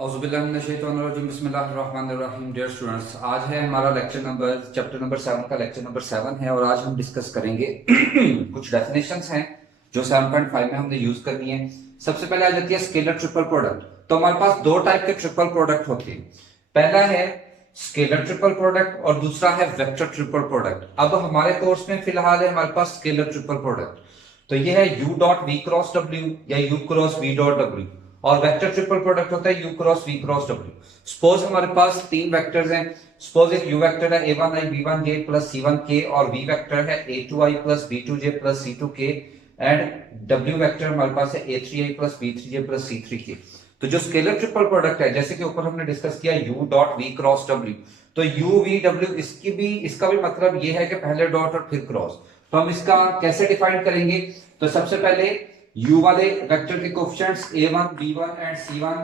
बिस्मिल्लाहिर्रहमानिर्रहीम। Dear students, आज है हमारा चैप्टर नंबर 7 का लेक्चर नंबर 7 है और आज हम डिस्कस करेंगे कुछ डेफिनेशंस हैं जो 7.5 में हमने यूज करनी है। सबसे पहले आ जाती है स्केलर ट्रिपल प्रोडक्ट। तो हमारे पास दो टाइप के ट्रिपल प्रोडक्ट होते हैं। पहला है स्केलर ट्रिपल प्रोडक्ट और दूसरा है वेक्टर ट्रिपल प्रोडक्ट। अब हमारे कोर्स में फिलहाल है हमारे पास स्केलर ट्रिपल प्रोडक्ट। तो ये है u dot V cross W या u cross V dot W, और वेक्टर ट्रिपल प्रोडक्ट होता है u cross v cross w। Suppose हमारे पास तीन वेक्टर्स हैं। सपोज एक u वेक्टर है a1i b1j प्लस c1k और v वेक्टर है a2i plus b2j plus c2k and w vector हमारे पास है a3i plus b3j plus c3k। तो जो स्केलर ट्रिपल प्रोडक्ट है, जैसे कि ऊपर हमने डिस्कस किया u dot v cross w, तो u v w इसका भी मतलब ये है कि पहले डॉट और फिर क्रॉस। तो हम इसका कैसे डिफाइन करेंगे? तो सबसे पहले u वाले वेक्टर के coefficients a1 b1 and c1,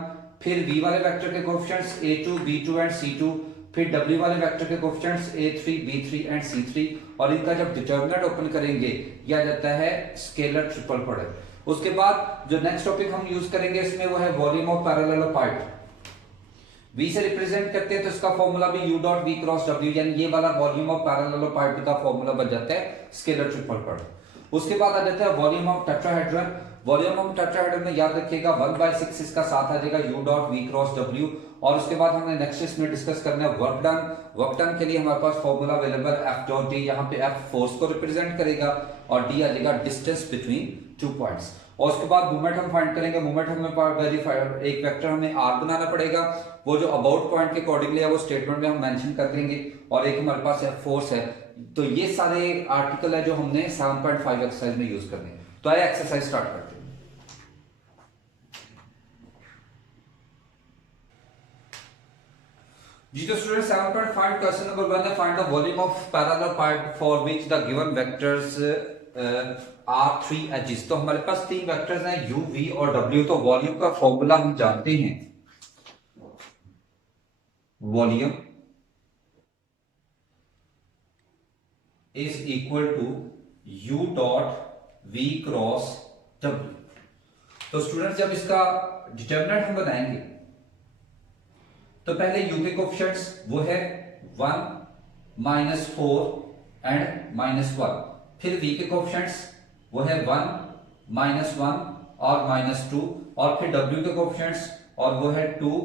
फिर v वाले वेक्टर के coefficients a2 b2 and c2, फिर w वाले वेक्टर के coefficients a3 b3 and c3, और इनका जब डिटरमिनेंट ओपन करेंगे यह आ जाता है स्केलर ट्रिपल प्रोडक्ट। उसके बाद जो नेक्स्ट टॉपिक हम यूज करेंगे इसमें वो है वॉल्यूम ऑफ पैरेललोपाइड। v से रिप्रेजेंट करते हैं तो इसका फॉर्मूला भी u dot v cross w, यानी ये वाला वॉल्यूम ऑफ पैरेललोपाइड का फॉर्मूला बन जाता है स्केलर ट्रिपल प्रोडक्ट। उसके बाद आ जाता है volume of tetrahedron. Volume of tetrahedron में याद रखिएगा 1/6 इसका साथ आ जाएगा u dot v cross w। और उसके बाद हमने नेक्स्ट इसमें डिस्कस करना है वर्क डन। वर्क डन के लिए हमारे पास formula available f dot d, यहाँ पे f फोर्स को रिप्रेजेंट करेगा और d आ जाएगा डिस्टेंस बिटवीन टू पॉइंट्स। और उसके बाद मोमेंट हम फाइंड करेंगे। मोमेंट हमें वेरीफाई एक वेक्टर हमें r बनाना पड़ेगा, वो जो अबाउट पॉइंट के अकॉर्डिंगली है वो स्टेटमेंट में हम मेंशन कर देंगे, और एक हमारे पास फोर्स है। तो ये सारे आर्टिकल है जो हमने 7.5 एक्सरसाइज में यूज करने हैं। तो आइए एक्सरसाइज स्टार्ट करते हैं। जी तो स्टूडेंट 7.5 क्वेश्चन नंबर 1 है find the volume of parallelepiped for which the given vectors are three edges. तो हमारे पास तीन वेक्टर्स हैं u v और w। तो वॉल्यूम का फॉर्मूला हम जानते हैं, volume is equal to u dot v cross w। तो स्टूडेंट जब इसका डिटरमिनेंट हम बनाएंगे तो पहले u के कोएफिशिएंट्स वो है 1 -4 एंड -1, फिर v के कोएफिशिएंट्स वो है 1 -1 और -2, और फिर w के कोएफिशिएंट्स और वो है 2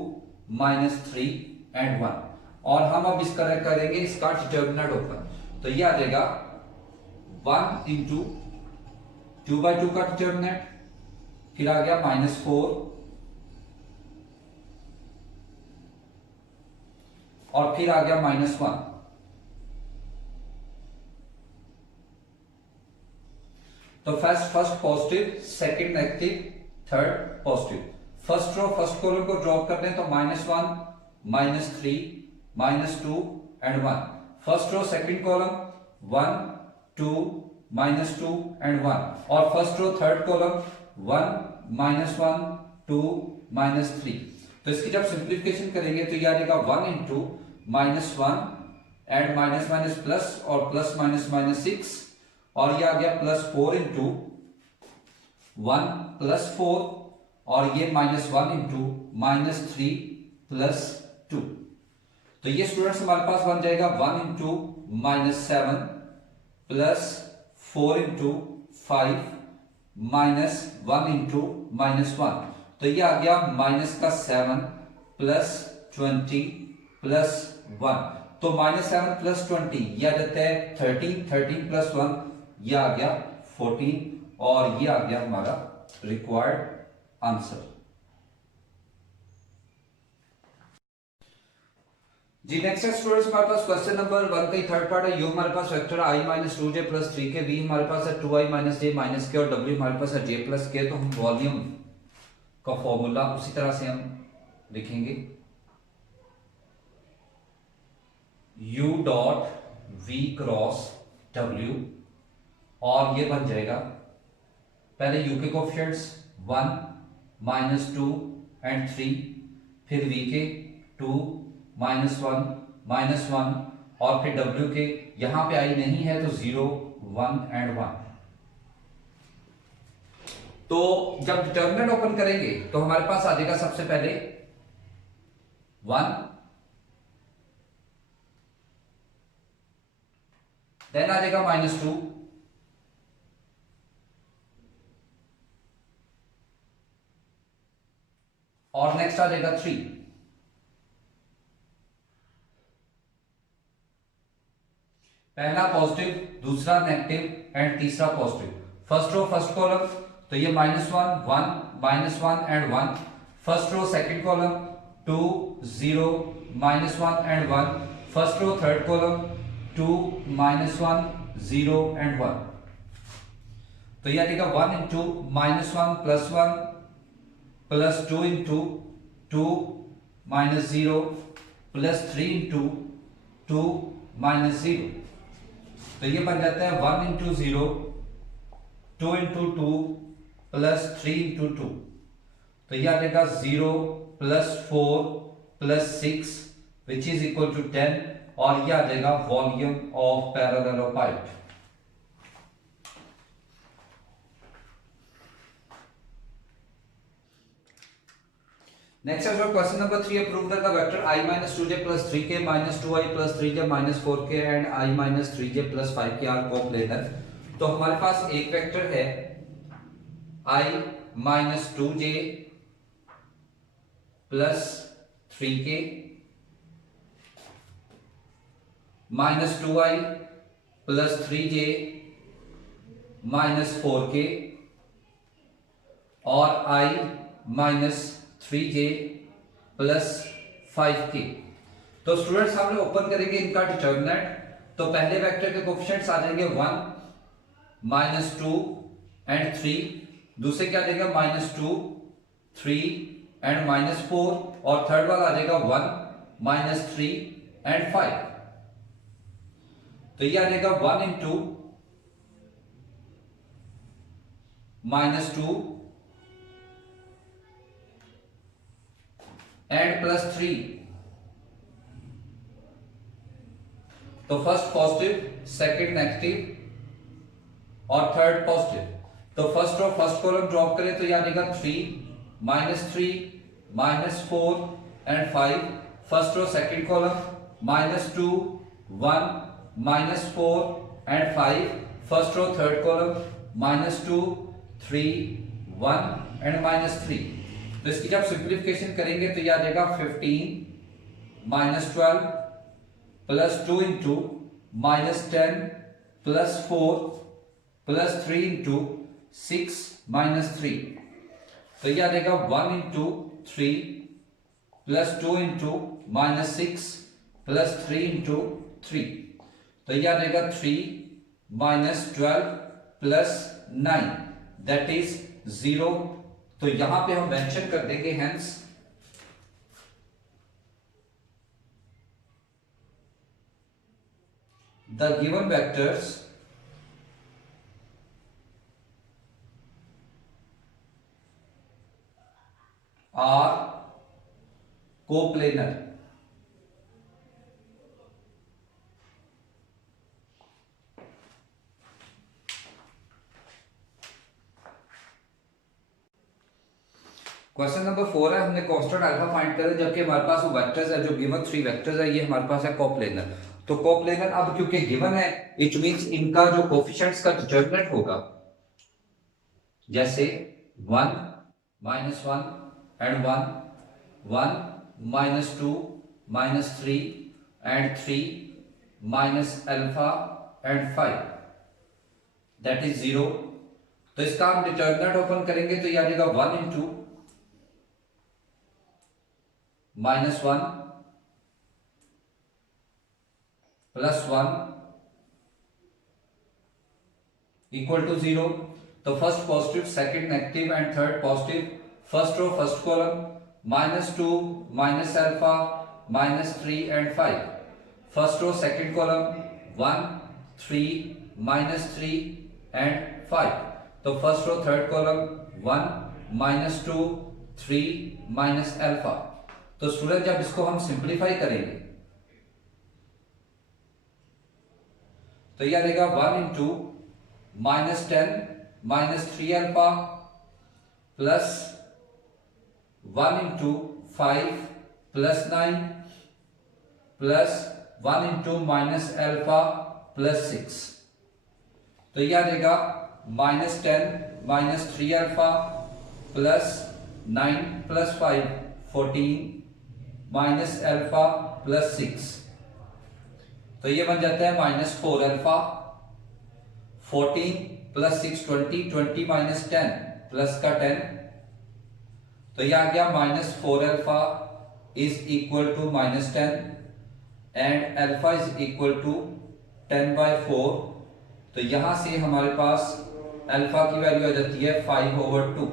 -3 एंड 1। और हम अब इसका करेंगे इसका डिटरमिनेंट ओपन। तो ये आ जाएगा 1 इंटू 2/2 का डिटरमिनेंट, फिर आ गया -4 और फिर आ गया -1। तो first positive, second negative, third positive. First row first column को ड्रॉप कर दें तो -1 -3 -2 and 1। First row second column 1 2 -2 and 1, और फर्स्ट रो थर्ड कॉलम 1 -1 2 -3। तो इसकी जब सिंप्लीफिकेशन करेंगे तो ये आ जाएगा 1 into -1 and minus minus plus और प्लस माइनस -6, और ये आ गया +4 इंटू 1 +4, और ये -1 इंटू -3 +2। तो ये स्टूडेंट्स हमारे पास बन जाएगा 1 इंटू -7 +4 इंटू 5 -1 इंटू -1। तो ये आ गया -7 +20 +1। तो -7 +20 ये आ जाता है 13, 13 +1 ये आ गया 14, और ये आ गया हमारा रिक्वायर्ड आंसर। जी नेक्स्ट है स्टूडेंट्स हमारे पास क्वेश्चन नंबर 1 का थर्ड पार्ट है। u हमारे पास vector i - 2j + 3k, v हमारे पास है 2i - j - k और w हमारे पास है j + k। तो हम वॉल्यूम का फॉर्मूला उसी तरह से हम लिखेंगे, u dot v cross w, और ये बन जाएगा पहले u के कोएफिशिएंट्स 1 -2 एंड 3, फिर v के 2 -1 -1, और फिर w के यहां पे i नहीं है तो 0 1 एंड 1। तो जब डिटरमिनेंट ओपन करेंगे तो हमारे पास आ जाएगा सबसे पहले 1, देन आ जाएगा -2, और नेक्स्ट आ जाएगा 3। पहला पॉजिटिव, दूसरा नेगेटिव एंड तीसरा पॉजिटिव। फर्स्ट रो फर्स्ट कॉलम, तो ये -1 1 -1 and 1। First row second column 2 0 -1 and 1। First row third column 2 -1 0 and 1। तो ये आ जाएगा 1 into -1 + 1 plus 2 into 2 -0 plus 3 into 2 -0। तो ये बन जाता है 1 इंटू 0 2 इंटू 2 प्लस 3 इंटू 2। तो ये आ जाएगा 0 + 4 + 6 विच इज इक्वल टू 10, और ये आ जाएगा वॉल्यूम ऑफ पैरेललोपाइड। नेक्स्ट है question number 3, prove that the vector I - 2j + 3k - 2i + 3j - 4k and I - 3j + 5k are coplanar. तो हमारे पास एक वेक्टर है I - 2j + 3k - 2i + 3j - 4k और I - 3j + 5k। तो students हम लोग open करेंगे इनका डिटरमिनेंट। तो पहले वेक्टर के कोएफिशिएंट्स आ जाएंगे 1 -2 एंड 3। दूसरे क्या आ जाएगा -2 3 एंड -4, और थर्ड वाला आ जाएगा 1 -3 एंड 5। तो ये आ जाएगा 1 इंटू -2 एंड +3। तो फर्स्ट पॉजिटिव, सेकंड नेगेटिव और थर्ड पॉजिटिव। तो first row first column drop करें तो ये आ जाएगा 3 -4 and 5। First row second column -2 1 -4 and 5। First row third column -2 3 1 and -3। तो इसकी जब सिंप्लीफिकेशन करेंगे तो ये आ जाएगा 15 -12 plus 2 into -10 plus 4 plus 3 into 6 -3। तो ये आ जाएगा 1 into 3 plus 2 into -6 plus 3 into 3। तो ये आ जाएगा 3 -12 प्लस 9 दैट इज 0। तो यहां पे हम मेंशन कर देंगे hence the given vectors are coplanar. Question number 4 है, हमने कांस्टेंट अल्फा फाइंड करा, जबकि हमारे पास वो वेक्टर्स है जो गिवन 3 वेक्टर्स है, ये हमारे पास है कोप्लेनर। तो कोप्लेनर अब क्योंकि गिवन है, इट मींस इनका जो कोएफिशिएंट्स का डिटरमिनेंट होगा, जैसे 1 -1 and 1 1 -2 -3 and 3 alpha and 5 that is 0। तो इसका हम डिटरमिनेंट ओपन करेंगे तो ये आ जाएगा 1 इंटू -1 प्लस 1 इक्वल टू 0। तो first positive, second negative and third positive. First row first column -2 alpha -3 and 5। First row second column 1 3 -3 and 5। तो first row third column 1 -2 3 alpha. तो स्टूडेंट जब इसको हम सिंप्लीफाई करेंगे तो यह रहेगा 1 into -10 3 alpha plus 1 into 5 plus 9 plus 1 into minus alpha plus 6, तो यह आ जाएगा -10 minus 3 alpha plus 9 plus 5 14 minus alpha plus 6, तो ये बन जाता है -4 अल्फा। 14 प्लस 6 20, 20 माइनस 10 प्लस का 10, तो ये आ गया -4 alpha is equal to -10 and alpha is equal to 10/4, तो यहां से हमारे पास अल्फा की वैल्यू आ जाती है 5/2।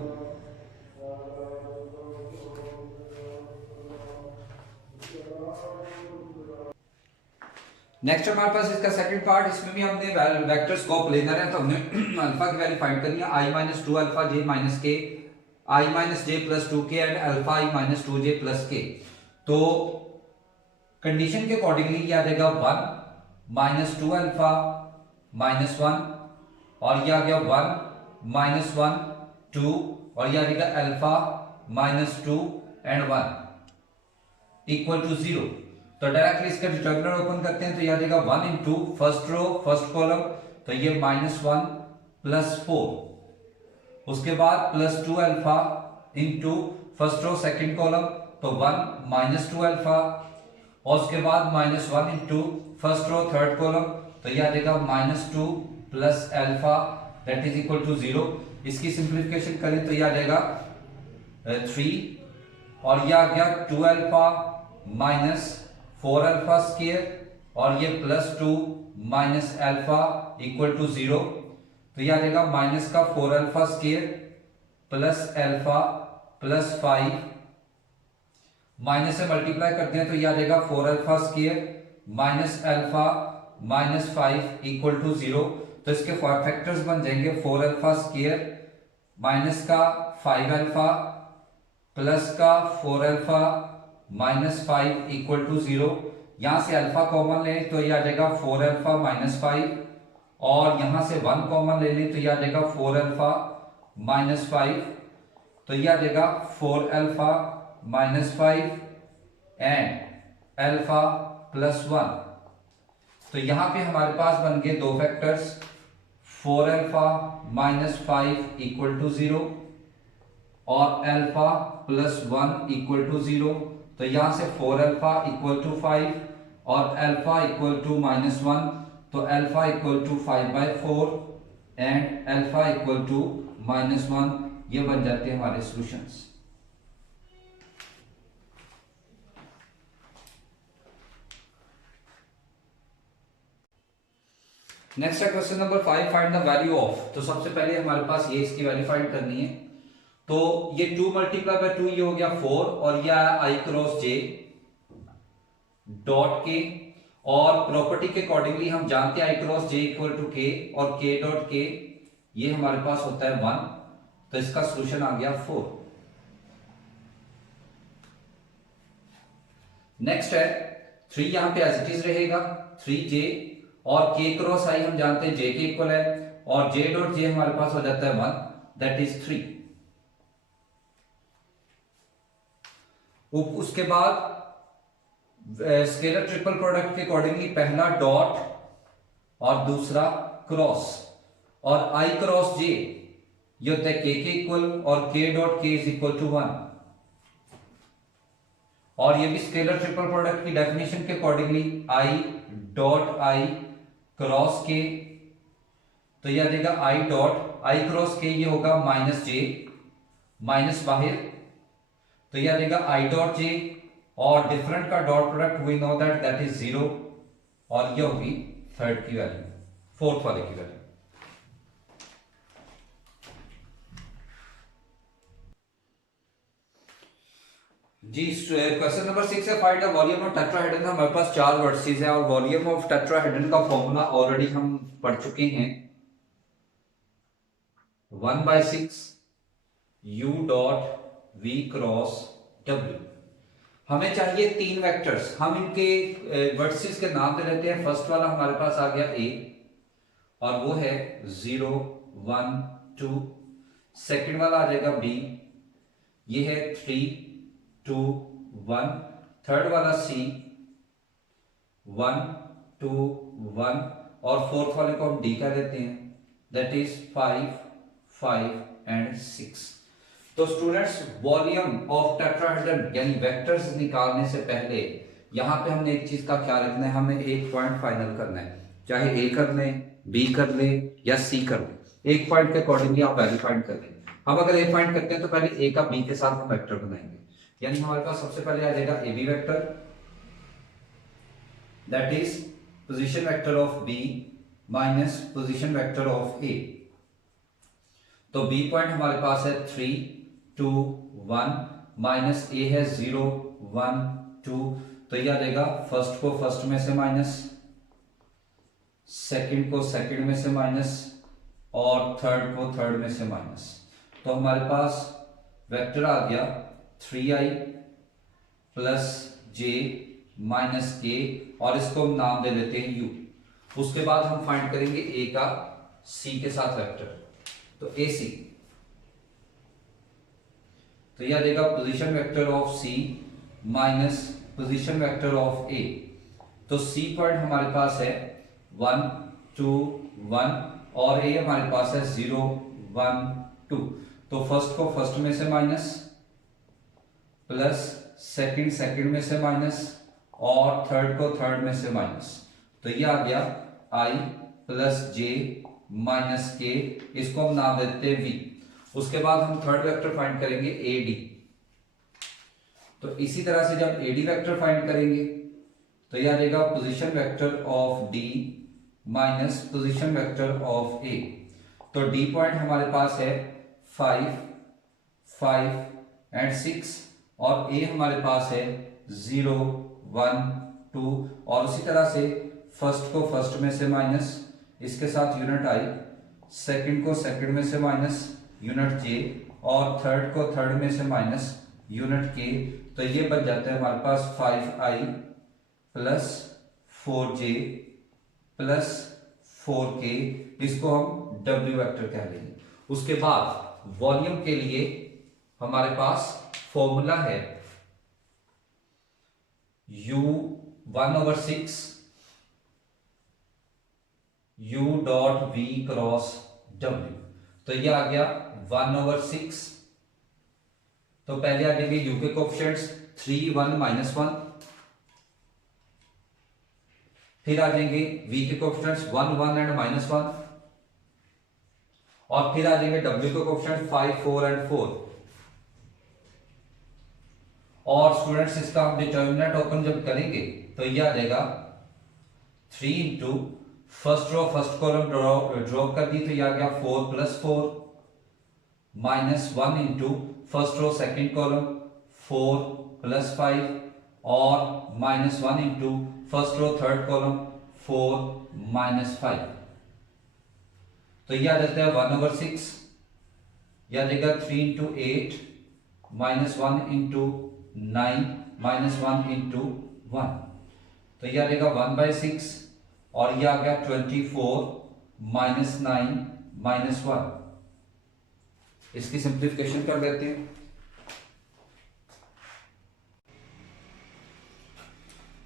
नेक्स्ट हमारे पास इसका सेकंड पार्ट, इसमें भी हमने वेक्टर स्कोप लेना है, तो हमने अल्फा की वैल्यू फाइंड करनी है i-2 अल्फा j माइनस के, i-j plus 2k and alpha i-2j plus k। तो कंडीशन के अकॉर्डिंगली ये आ जाएगा 1 -2 अल्फा -1, और ये आ गया 1 -1 2, और ये आ जाएगा अल्फा -2 एंड 1 इक्वल टू 0। तो डायरेक्टली इसका डिटर्मिनेंट ओपन करते हैं, तो यह आ जाएगा 1 into first row first column, तो ये -1 प्लस 4, उसके बाद +2 alpha into first row second column, तो 1 -2 अल्फा, और उसके बाद -1 into first row third column, तो यह आ जाएगा -2 plus alpha that is equal to 0। इसकी सिंप्लीफिकेशन करें तो यह आ जाएगा 3, और यह आ गया 2 अल्फा माइनस 4 अल्फा स्क्वायर, और ये +2 माइनस अल्फा इक्वल टू 0, तो यह आ जाएगा माइनस का 4 alpha square plus alpha plus 5, minus से मल्टीप्लाई करते हैं तो यह आ जाएगा 4 alpha square minus alpha minus 5 equal to 0। तो इसके फैक्टर्स बन जाएंगे 4 अल्फा स्क्वायर माइनस का 5 अल्फा प्लस का 4 अल्फा माइनस 5 इक्वल टू 0। यहां से अल्फा कॉमन ले तो यह आ जाएगा 4 अल्फा माइनस 5, और यहां से 1 कॉमन ले लें तो यह आ जाएगा 4 अल्फा माइनस 5, तो यह आ जाएगा 4 alpha minus 5 and alpha plus 1। तो यहां पे हमारे पास बन गए दो factors, 4 alpha minus 5 equal to 0 और अल्फा प्लस 1 इक्वल टू 0। तो यहां से 4 अल्फा इक्वल टू 5 और अल्फा इक्वल टू -1, तो alpha equal to 5/4 and alpha equal to -1, ये बन जाते हैं हमारे सॉल्यूशंस। नेक्स्ट है question number 5, find the value of. तो सबसे पहले हमारे पास ये इसकी वैल्यू फाइंड करनी है, तो ये 2 मल्टीप्लाई बाय 2 ये हो गया 4, और ये आया i क्रॉस j डॉट के, और प्रॉपर्टी के अकॉर्डिंगली हम जानते हैं i cross j equal to k, और k डॉट k ये हमारे पास होता है 1, तो इसका सॉल्यूशन आ गया 4। नेक्स्ट है 3, यहां पे एज इट इज रहेगा 3j, और k क्रॉस i हम जानते हैं j के इक्वल है, और j डॉट j हमारे पास हो जाता है 1 दैट इज 3। उसके बाद स्केलर ट्रिपल प्रोडक्ट के अकॉर्डिंगली पहला डॉट और दूसरा क्रॉस, और i क्रॉस j ये होता है k के इक्वल, और k dot k is equal to 1, और ये भी स्केलर ट्रिपल प्रोडक्ट की डेफिनेशन के accordingly i dot i cross k, तो यह आ जाएगा i dot i cross k ये होगा -j, माइनस बाहर, तो यह आ जाएगा i डॉट j, और डिफरेंट का dot product we know that that is 0, और ये होगी थर्ड की वैल्यू, फोर्थ वाले की वैल्यू। जी क्वेश्चन नंबर 6 है, find the volume of tetrahedron. हमारे पास 4 वर्सेस है, और वॉल्यूम ऑफ टेट्राहेड्रन का फॉर्मूला ऑलरेडी हम पढ़ चुके हैं, 1/6 u dot v cross w। हमें चाहिए 3 वेक्टर्स, हम इनके वर्सेस के नाम दे लेते हैं। फर्स्ट वाला हमारे पास आ गया a, और वो है 0 1 2। सेकंड वाला आ जाएगा b, ये है 3 2 1, थर्ड वाला C 1 2 1 और फोर्थ वाले को हम D कह देते हैं, दैट इज 5 5 एंड 6। तो स्टूडेंट्स वॉल्यूम ऑफ टेट्राहेड्रन यानी वेक्टर्स निकालने से पहले यहां पे हमने एक चीज का ख्याल रखना है, हमें एक पॉइंट फाइनल करना है, चाहे A कर लें, B कर लें या C कर लें, एक पॉइंट के अकॉर्डिंगली आप वैल्यू फाइंड कर लें। हम अगर A फाइंड करते हैं तो पहले A का B के साथ हम वेक्टर बनाएंगे, यानी हमारे पास सबसे पहले आ जाएगा AB vector, that is position vector of B minus position vector of A। तो B पॉइंट हमारे पास है 3 2 1 माइनस A है 0 1 2, तो यह आ जाएगा फर्स्ट को फर्स्ट में से माइनस, सेकंड को सेकंड में से माइनस और थर्ड को थर्ड में से माइनस। तो हमारे पास वेक्टर आ गया 3i plus j minus k और इसको हम नाम दे देते हैं u। उसके बाद हम फाइंड करेंगे a का c के साथ वेक्टर, तो ac, तो यह देगा position vector of c minus position vector of a। तो c पॉइंट हमारे पास है 1 2 1 और a हमारे पास है 0 1 2, तो फर्स्ट को फर्स्ट में से माइनस प्लस सेकंड सेकंड में से माइनस और थर्ड को थर्ड में से माइनस, तो ये आ गया i plus j minus k, इसको हम नाम देते हैं v। उसके बाद हम थर्ड वेक्टर फाइंड करेंगे ad। तो इसी तरह से जब ad वेक्टर फाइंड करेंगे तो यह आ जाएगा position vector of d minus position vector of a। तो d पॉइंट हमारे पास है 5 5 एंड 6 और a हमारे पास है 0 1 2 और उसी तरह से फर्स्ट को फर्स्ट में से माइनस, इसके साथ यूनिट i, सेकंड को सेकंड में से माइनस यूनिट j और थर्ड को थर्ड में से माइनस यूनिट k। तो ये बन जाता है हमारे पास 5i plus 4j plus 4k, इसको हम w वेक्टर कह लेंगे। उसके बाद वॉल्यूम के लिए हमारे पास फॉर्मूला है u 1/6 u dot v cross w, तो ये आ गया 1/6। तो पहले आ जाएंगे u के कोएफिशिएंट्स 3 1 -1, फिर आ जाएंगे v के कोएफिशिएंट्स 1 1 एंड -1 और फिर आ जाएंगे w के कोएफिशिएंट्स 5 4 एंड 4। और स्टूडेंट्स इसका हम डिटर्मिनेंट ओपन जब करेंगे तो ये आ जाएगा 3 into first row first column drop कर दी, तो ये आ गया 4 + 4 minus 1 into first row second column 4 + 5 और minus 1 into first row third column 4 - 5। तो यह आ जाता है 1/6, यह आ जाएगा 3 into 8 minus 1 into 9 minus 1 into 1, तो यह आ जाएगा 1/6 और यह आ गया 24 माइनस 9 माइनस 1। इसकी सिंप्लीफिकेशन कर देते हैं।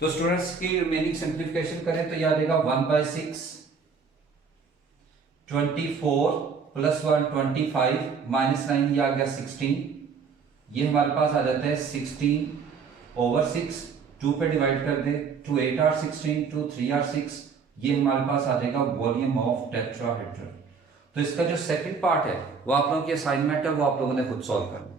तो स्टूडेंट्स की रिमेनिंग सिंप्लीफिकेशन करें तो यह आ जाएगा 1/6 24 + 1 25 माइनस 9, यह आ गया 16, ये हमारे पास आ जाता है 16/6, 2 पे डिवाइड कर दे, 2 8 are 16, 2 3 are 6, ये हमारे पास आ जाएगा वॉल्यूम ऑफ टेट्राहेड्रन। तो इसका जो सेकंड पार्ट है वो आप लोगों की असाइनमेंट है, वो आप लोगों ने खुद सॉल्व करना है।